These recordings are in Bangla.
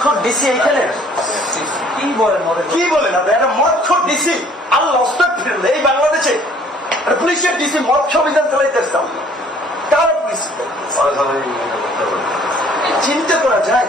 মদখোর ডিসি এখানে কি বলেন কি বলেন আপনি? একটা ডিসি। আল্লাহ অস্তাক ফিরল এই বাংলাদেশে। পুলিশের ডিসি মদ সংবিধান চালাইতেছিলাম কার পুলিশ? চিন্তা করা যায়।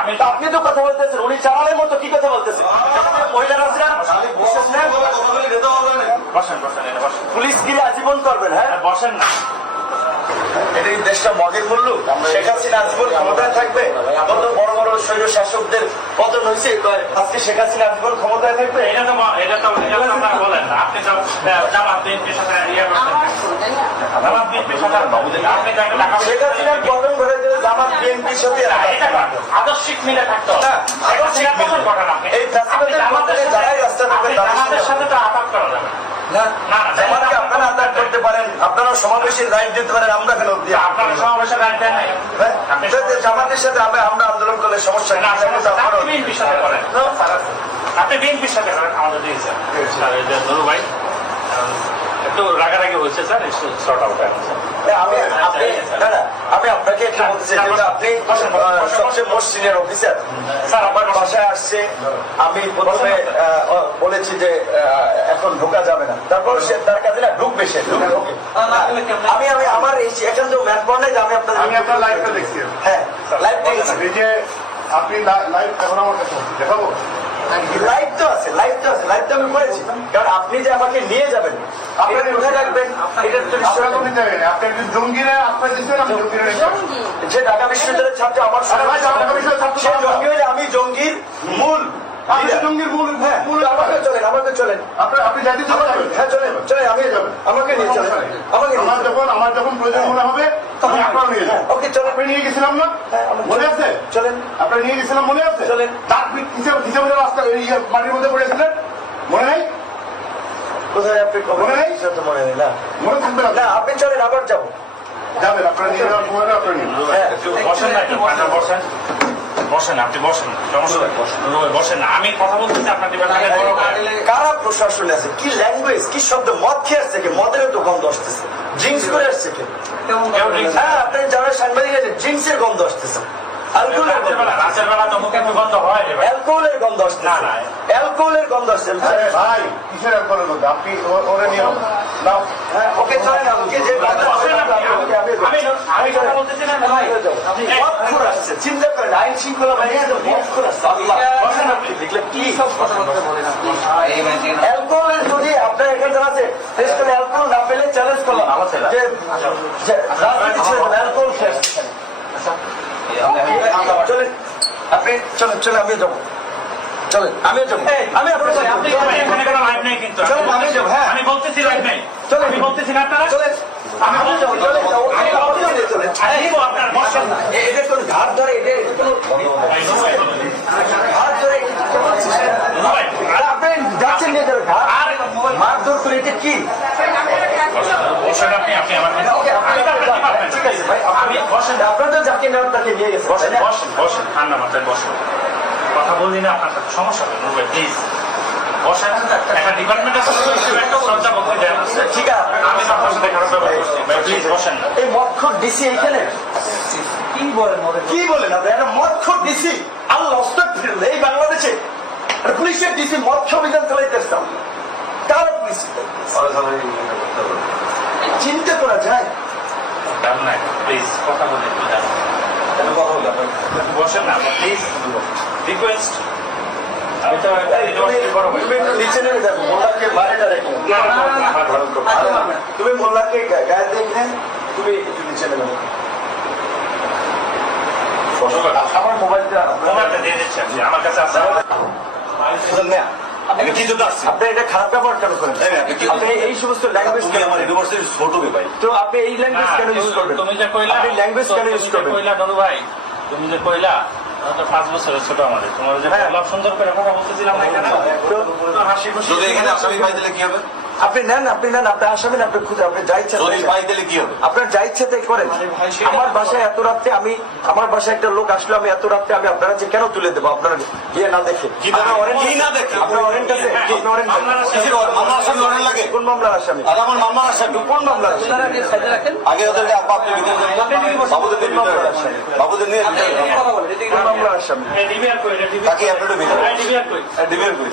আমি তো আপনি তো কথা বলতেছেন। উনি চালানের মতো কি কথা বলতেছেন? মহিলারা পুলিশ গিরে আজীবন করবেন হ্যাঁ? বসেন না। এটা কি দেশটা মগের মূল্য? শেখ হাসিনা আজীবন ক্ষমতায় থাকবে? কত বড় বড় স্বৈর শাসকদের পতন হয়েছে? আজকে শেখ হাসিনা আজীবন ক্ষমতায় থাকবে? এটা তো এটা তো এটা তো আপনারা বলেন না। আপনি তো জামাত বিএনপির সাথে ইয়ে করছেন। জামাত বিএনপির সাথে আপনি তো টাকা শেখ হাসিনার পতন ঘটে জামাত বিএনপির সাথে না, এটা না। আদর্শিক মিলে থাকতো। না, আদর্শিক মিলে। ঘটান এই জামাতের যারাই রাস্তা আপনি তাদের সাথে- সাথে তো আঘাত করা যাবে না। না না, না, জামাতকে আপনারা করতে পারেন আপনারা সমাবেশের রাইট দিতে পারেন আমরা কেন দিয়ে আপনার সমাবেশের নাই। হ্যাঁ? জামাতের সাথে আমরা আমরা আন্দোলন করলে সমস্যা না, নেই কিন্তু আপনি বিএনপির সাথে করেন। আমাদের দিয়েছেন ভাই একটু রাগারাগি হয়েছে স্যার শর্ট আউট আমি আপনাকে একটা বলতে চাই আপনি সবচেয়ে মোস্ট সিনিয়র অফিসার স্যার আমার বাসায় আসছে আমি প্রথমে বলেছি যে এখন ঢোকা যাবে না। তারপর সে তার কাছে না ঢুকবে সে। আমি আমি আমার এই এখান তো ম্যান যে আমি আপনাদের আমি আপনার লাইভটা দেখছি। হ্যাঁ লাইভ দেখেছি। যে আপনি লাইভ এখন আমার কাছে দেখাবো? লাইভ তো আছে লাইভ তো আছে লাইভ তো আমি করেছি। কারণ আপনি যে আমাকে নিয়ে যাবেন আপনি কোথায় রাখবেন? এটা তো। যে ঢাকা বিশ্ববিদ্যালয়ের ছাত্র আমার সে জঙ্গি হলে আমি জঙ্গির মূল জঙ্গির মূল হ্যাঁ মূল আমাকে চলেন আমাকে চলেন। আপনি আপনি জাতি হ্যাঁ চলেন চলেন আমি আমাকে নিয়ে চলেন। আমাকে আমার যখন আমার যখন প্রয়োজন মনে হবে তখন আপনারা নিয়ে হ্যাঁ, যাবেন ওকে চলেন। আপনি নিয়ে গেছিলাম না? হ্যাঁ, মনে চলেন। আছে? চলেন। আপনারা নিয়ে গেছিলাম মনে আছে? চলেন। তার হিসেবে হিসেবে রাস্তা এই ইয়ে মাটির মধ্যে পড়েছিলেন মনে নেই? কোথায় আপনি মনে নেই? সেটা মনে নেই না? মনে থাকবে না। আপনি চলেন আবার যাব। যাবেন আপনারা নিয়ে যাওয়ার সময় আপনারা নিয়ে। হ্যাঁ বসেন না একটু বসেন। বসেন। আপনি বসেন। সমস্যা বসেন। আমি কথা বলতেছি আপনার প্রশাসনে আছে। কি ল্যাঙ্গুয়েজ কি শব্দ মদ খেয়ে আসছে কি? মদের তো গন্ধ আসতেছে। ড্রিঙ্কস করে আসছে কি? হ্যাঁ আপনি যারা সাংবাদিক আছে গন্ধ আসতেছে। অ্যালকোহলের গন্ধ। অ্যালকোহলের আসতেছে। না, না। অ্যালকোহলের গন্ধ আসছে। ভাই কিসের একবার মধ্যে আপনি ওরে নিয়ে নাও। নাও। হ্যাঁ, ওকে চলেন যে আমি কথা বলতেছি না ভাই। আপনি চিন্তা করেন আইন শৃঙ্খলা বাহিনী আসছে। আল্লাহ, কি সব কথাবার্তা বলেন আপনি? অ্যালকোহলের যদি আপনার এখানে যারা আছে টেস্ট করে অ্যালকোহল না পেলে চ্যালেঞ্জ করলাম যে যে রাজনীতি ছেড়ে দেন, অ্যালকোহল শেষ আপনি চলেন চলেন আমিও যাব চলেন আমিও যাব আমি আমি যাব, হ্যাঁ। আমি বলতেছি লাইভ নেই চলেন। আমি বলতেছি না আপনারা চলেন আমি আমি যাব চলেন যাব আমি আরে দিব আপনার এদের কোনো ধরে এদের এদের কোনো ভাই, নুরু ভাই, ঘাট ধরে নুরু ভাই, আরে আপনি যাচ্ছেন নিয়ে যাবেন ঘাট আর মারধর করে এটা কি বসেন আপনি আপনি আমার ওকে, আমি তো আপনার ডিপার্টমেন্ট ঠিক আছে ভাই আমি বসেন আপনার তো যাকে নেওয়ার তাকে নিয়ে গেছে। বসেন বসেন বসেন ঠান্ডা মাথায় বসেন। কথা বললি না আপনার সমস্যা হবে প্লিজ বসেন একটা ডিপার্টমেন্ট আছে একটা শ্রদ্ধা ভক্তি দেন ঠিক আছে। আমি আপনার সাথে খারাপ ব্যবহার করছি প্লিজ বসেন। এই মদখোর ডিসি এখানে? কি বলেন কি বলেন আপনি? একটা ডিসি আল্লাহ এই বাংলাদেশে পুলিশের ডিসি সংবিধান চালাইতেছিলাম কার পুলিশ চিন্তা করা যায়? প্লিজ কথা বলে বসেন না প্লিজ রিকোয়েস্ট তুমি মোল্লাকে মোল্লাকে গা- গায়ে দেখলে তুমি একটু নিচে যাও। আমার মোবাইলটা মোবাইলটা দিয়ে দিচ্ছি আমার কাছে আছে। আমি কি জন্য আসছি আপনি এটা খারাপ ব্যবহার কেন করেন? আপনি এই সমস্ত ল্যাঙ্গুয়েজ তুমি আমার ছোট ভাই। তো আপনি এই ল্যাঙ্গুয়েজ কেন ইউজ করবেন? তুমি যে কইলা আপনি ল্যাঙ্গুয়েজ কেন ইউজ করবেন? কইলা নুরু ভাই তুমি যে কইলা তো পাঁচ বছরের ছোট আমাদের। তোমার যে লাভ সুন্দর করে কথা বলতেছিলাম না এখানে হাসি খুশি যদি এখানে আসামি পাই দিলে কি হবে? আপনি নেন আপনি নেন আপনি আসামি না আপনি খুঁজে আপনি যা ইচ্ছা আপনার যা ইচ্ছে তাই করেন। আমার বাসায় এত রাত্রে আমি আমার বাসায় একটা লোক আসলো আমি এত রাত্রে আমি আপনার কাছে কেন তুলে দেবো? আপনার ইয়ে না দেখে। আপনার আছে? আসামি কোন মামলার আসামি? আমার মামলার আসামি। কোন মামলার আসামি? আগে রাখেন। আগে ওদেরকে আপনি বাবুদের নিয়ে বাবুদের নিয়ে কথা বলেন কোন মামলার আসামি? তাকে আপনারা ডিবিআর কই ডিবের করি।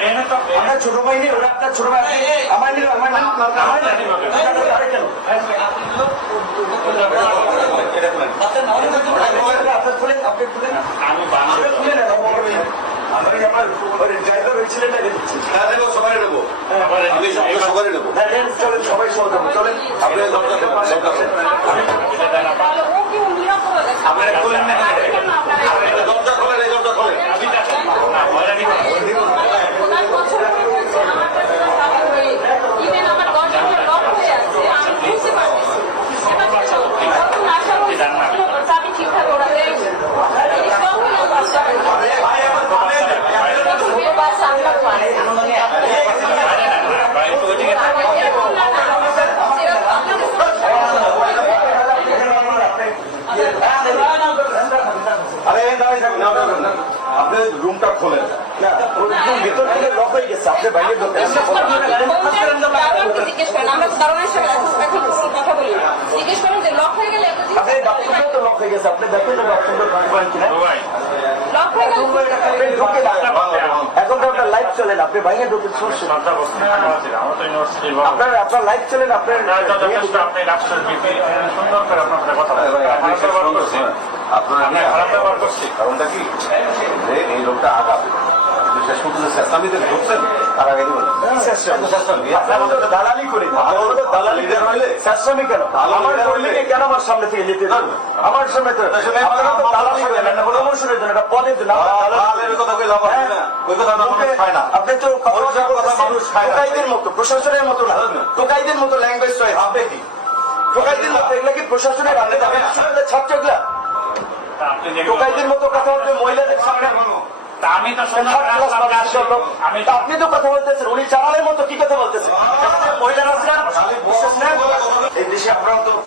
আপনার ছোট ভাই নেই ওরা আপনার ছোট ভাই আমার নিল আমার নিল। আমার নিল। কেন এটা করেন। আপনি খুলেন আপনি খুলেন আপনি খুলেন আমি আমার ড্রাইভার ওই ছেলেটাকে দিচ্ছি। হ্যাঁ সবাই দেবো আমি আমি সবাই দেবো চলেন সবাই সহজ হবে চলেন আপনি দরজা দেবো দরজা দেবো আমরা খুলেন না এই দরজা খোলেন এই দরজা খোলেন আমি না হয়রানি করো ইভেন আমার দরজাগুলো লক হয়ে আছে আমি বুঝতে পারছি এবার দেখো, যখন আসা হয়েছে, চাবি ঠিকঠাক ওরা দেয়নি। জিনিস লক হয়ে গেল বাসটা। ছোট বাস আপনার বাস। ভাই তো ওদিকে এরকম না, না, এরকম আপনাদের আরে দাঁড়াই থাকুন না, না, না, না। আপনি রুমটা খোলেন। না ওর একদম ভিতর থেকে লক হয়ে গেছে আপনি বাইরে জিজ্ঞেস করেন, আমরা দারোয়ানের সাথে এখন- এখন কথা বলি। জিজ্ঞেস করেন যে লক হয়ে গেলে এত জিনিস- আপনি বাথরুমে তো লক হয়ে গেছে আপনি দেখেন না বাথরুমটা ঢুকবেন কিনা। লক হয়ে গেলে আপনি ঢুকে না এখন তো আপনার লাইফ চলেন আপনি বাইরে ঢুকেন বাবু। আপনার আপনার লাইফ চলেন আপনার না তো যথেষ্ট আপনি সুন্দর করে আপনার কথা করছি আপনার খারাপ কারণটা কি? যে এই লোকটা আগাবে তার আগে দালালি করি দালালি কেন? আমার কেন আমার সামনে থেকে নিতে আমার সামনে দালালি করেন না এটা। ওই কথা কইলে আমার ওই কথা মানুষ খায় না। আপনি তো কথা ওই সব কথা মানুষ খায় না। টোকাইদের মতো প্রশাসনের মতো না। মতো ল্যাঙ্গুয়েজ তো ভাববে কি? টোকাইদের মতো এগুলা কি প্রশাসনের বিশ্ববিদ্যালয়ের টোকাইদের মতো কথা বলতে মহিলাদের সামনে তা আমি তো। আমি তা আপনি তো কথা বলতেছেন উনি চালালের মতো কি কথা বলতেছেন? মহিলারা এই দেশে আপনারাও তো